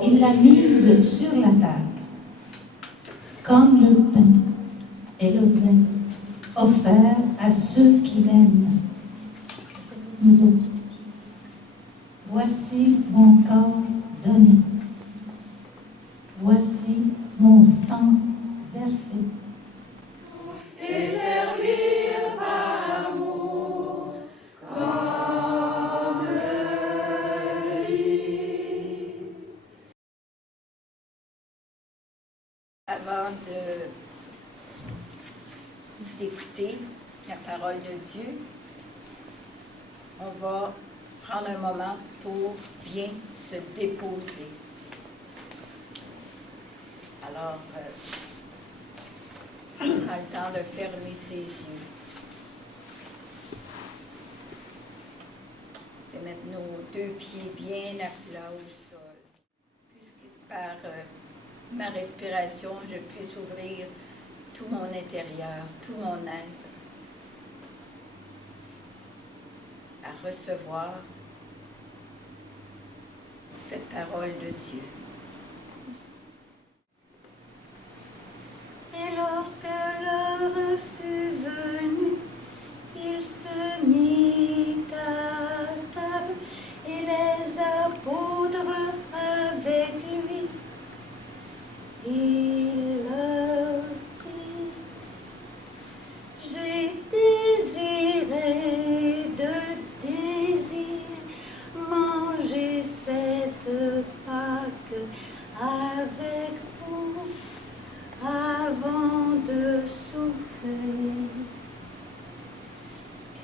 Il l'a mise sur la table, comme le pain et le vin offerts à ceux qui l'aiment. Nous autres. Voici mon corps donné. Voici mon sang versé. Et servir par amour comme lui. Avant d'écouter la parole de Dieu, on va prendre un moment pour bien se déposer. Alors, on a le temps de fermer ses yeux, de mettre nos deux pieds bien à plat au sol, puisque par ma respiration, je puisse ouvrir tout mon intérieur, tout mon être, à recevoir cette parole de Dieu. Et lorsque l'heure fut venue, il se mit à table et les apôtres avec lui. Il leur dit: j'ai désiré de désir manger cette Pâque avec vous avant de souffrir.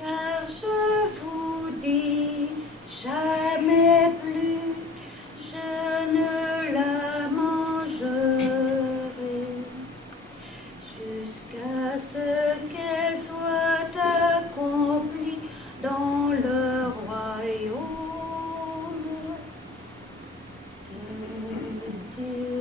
Car je vous dis, jamais plus je ne la mangerai, jusqu'à ce qu'elle soit accomplie dans le royaume de Dieu.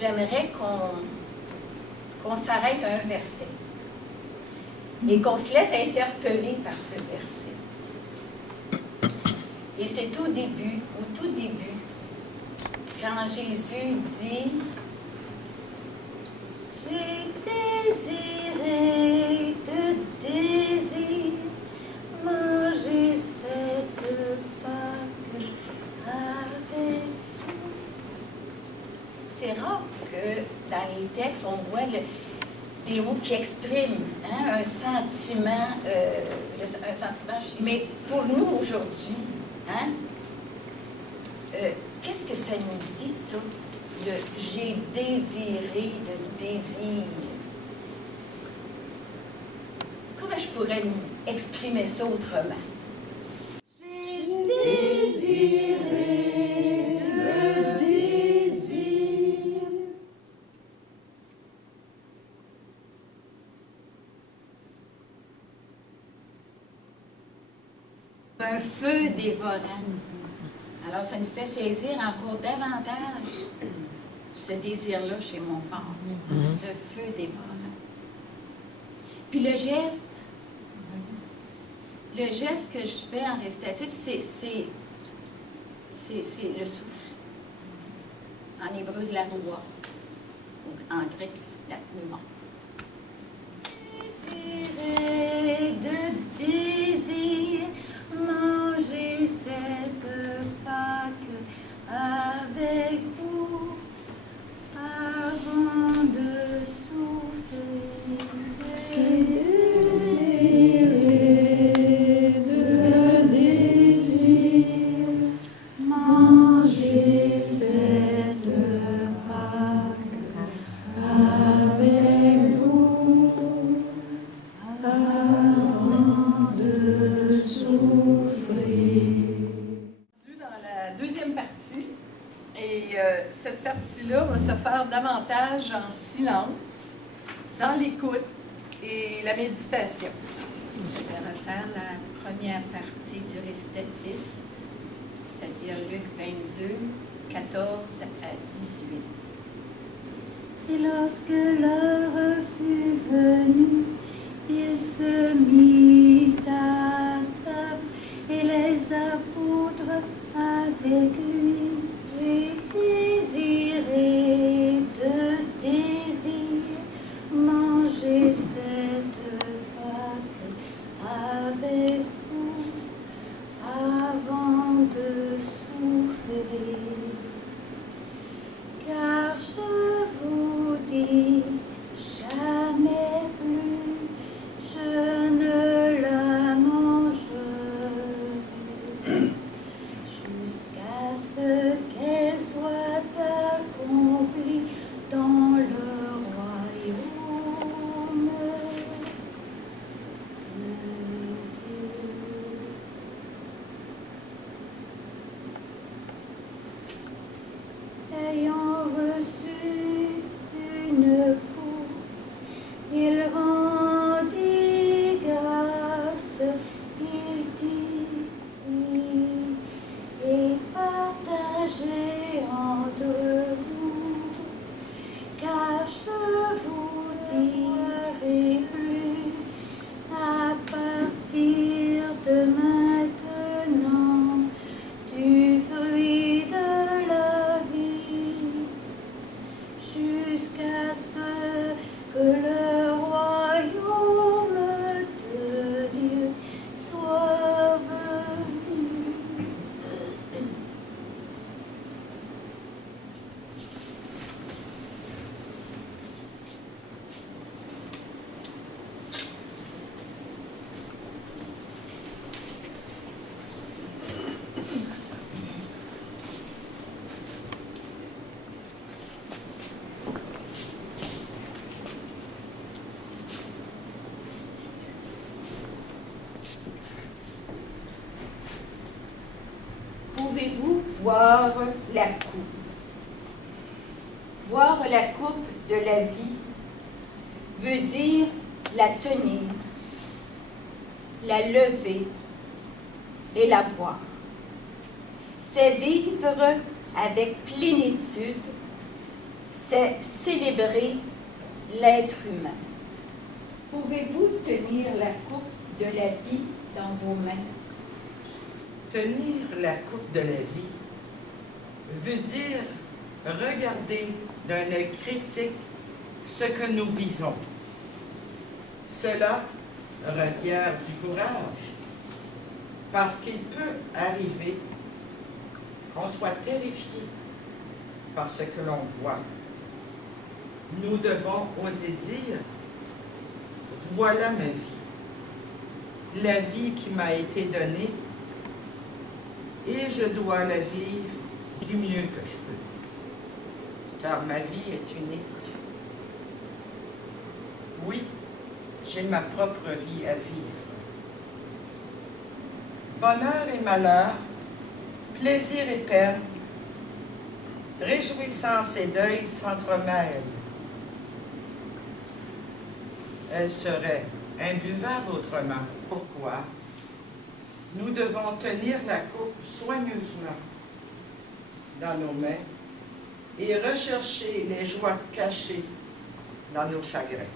j'aimerais qu'on s'arrête à un verset et qu'on se laisse interpeller par ce verset. Et c'est au tout début, quand Jésus dit « J'ai désiré de désir manger cette Pâque avec vous. » C'est rare que dans les textes, on voit des mots qui expriment un sentiment, un sentiment chez. Mais pour nous aujourd'hui, qu'est-ce que ça nous dit, ça? Le « j'ai désiré de désir ». Comment je pourrais nous exprimer ça autrement? J'ai désiré de désir. Un feu dévorant. Alors, ça nous fait saisir encore davantage ce désir-là chez mon fort. Le feu dévorant. Puis le geste que je fais en récitatif, c'est le souffle. En hébreu, la roua. En grec, la pneuma. Désirer de désir, manger cette Pâque avec vous, avant de souffler. Cette partie-là va se faire davantage en silence, dans l'écoute et la méditation. Je vais refaire la première partie du récitatif, c'est-à-dire Luc 22, 14 à 18. Et lorsque l'heure fut venue, il se mit à table et les apôtres avec lui. J'ai désiré de désir manger cette Pâque avec vous avant de souffler. Car je vous dis, jamais plus je ne la mangerai jusqu'à ce qu'elle soit accomplie dans le royaume de Dieu. Ayant reçu une coupe, il rendit grâce, il dit et partagez entre vous, car je vous dirai plus à partir de maintenant du fruit de la vie, jusqu'à ce que le royaume de Dieu soit venu. Pouvez-vous boire la coupe? Boire la coupe de la vie veut dire la tenir, la lever et la boire. C'est vivre avec plénitude c'est célébrer l'être humain. Pouvez-vous tenir la coupe de la vie dans vos mains? Tenir la coupe de la vie veut dire regarder d'un œil critique ce que nous vivons. Cela requiert du courage, parce qu'il peut arriver qu'on soit terrifié par ce que l'on voit. Nous devons oser dire, voilà ma vie, la vie qui m'a été donnée, et je dois la vivre du mieux que je peux, car ma vie est unique. Oui, j'ai ma propre vie à vivre. Bonheur et malheur, plaisir et peine, réjouissance et deuil s'entremêlent. Elle serait imbuvable autrement. Pourquoi? Nous devons tenir la coupe soigneusement dans nos mains et rechercher les joies cachées dans nos chagrins.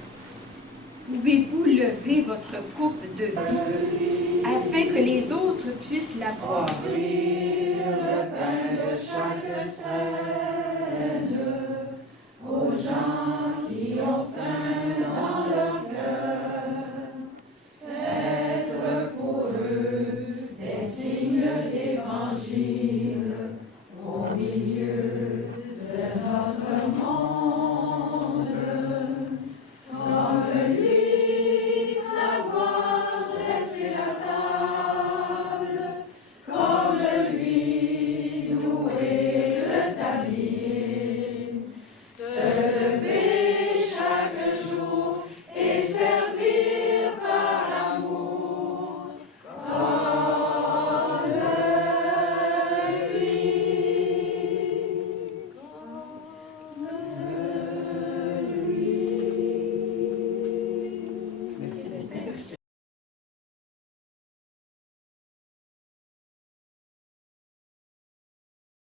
Pouvez-vous lever votre coupe de vie afin que les autres puissent la boire? Offrir le pain de